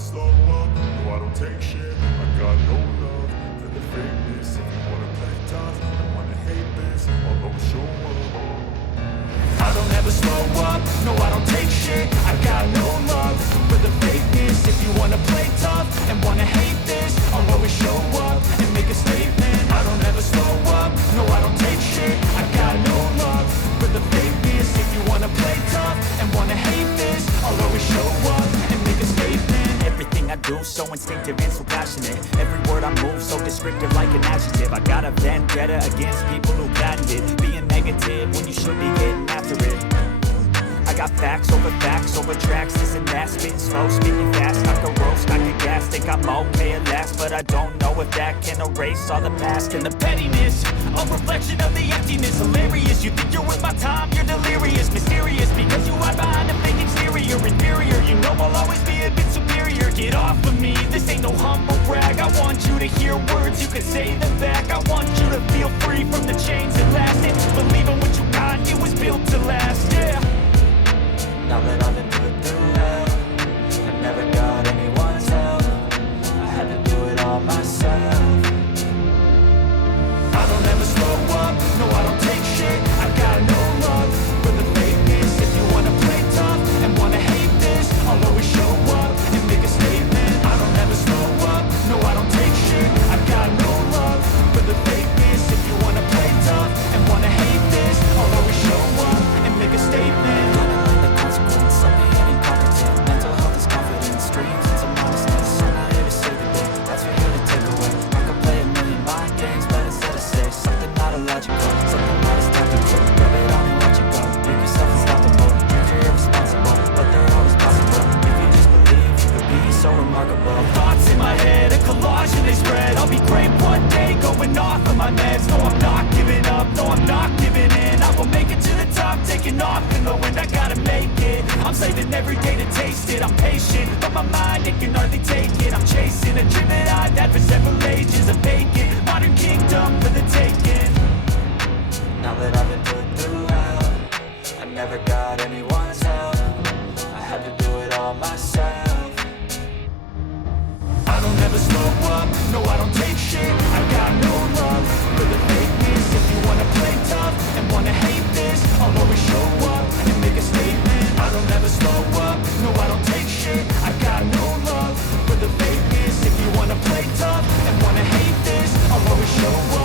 slow up, no I don't take shit. I got no love for the fakeness. If you wanna play tough and wanna hate this, I'll always show up. I don't ever slow up, no I don't take shit. I got no love for the fakeness. If you wanna play tough and wanna hate this, I'll always show up and make a statement. I don't ever slow up, no I don't take shit. I got no love for the fakeness. If you wanna play tough and wanna hate this, I'll always show up and make a statement. Everything I do so instinctive and so passionate. Every word I move so descriptive like an adjective. I got a vendetta against people who patented being negative when you should be getting after it. I got facts over tracks, this and that. Spitting slow, speaking fast, I can roast, I can gas. Think I'm okay at last, but I don't know if that can erase all the past. And the pettiness, a reflection of the emptiness. Hilarious, you think you're worth my time, you're delirious. Mysterious, because you hide behind a fake exterior. Inferior, you know I'll always be a bit superior. Get off of me, this ain't no humble brag. I want you to hear words, you can say them back. I want you to feel free from the chains that last. And believe in what you got, it was built to last, yeah. Now that I've been put through hell, I never got anyone's help. I had to do it all myself. I don't ever slow up, no I don't take shit. I got no love for the fakeness. If you wanna play tough and wanna hate this, I'll always show up and make a statement. I don't ever slow up, no I don't take shit. I got no love for the fakeness. If you wanna play tough and wanna hate this, I'll always show up and make a statement. Thoughts in my head, a collage and they spread. I'll be great one day, going off of my meds. No, I'm not giving up, no, I'm not giving in. I will make it to the top, taking off in the wind. I gotta make it, I'm saving every day to taste it. I'm patient, but my mind, it can hardly take it. I'm chasing a dream that I've had for several ages. A vacant, modern kingdom for the taking. Now that I've been put through hell, I never got anyone's help. I had to do it all myself. I don't ever slow up, no I don't take shit. I got no love for the fakeness. If you wanna play tough and wanna hate this, I'll always show up and make a statement. I don't ever slow up, no I don't take shit. I got no love for the fakeness. If you wanna play tough and wanna hate this, I'll always show up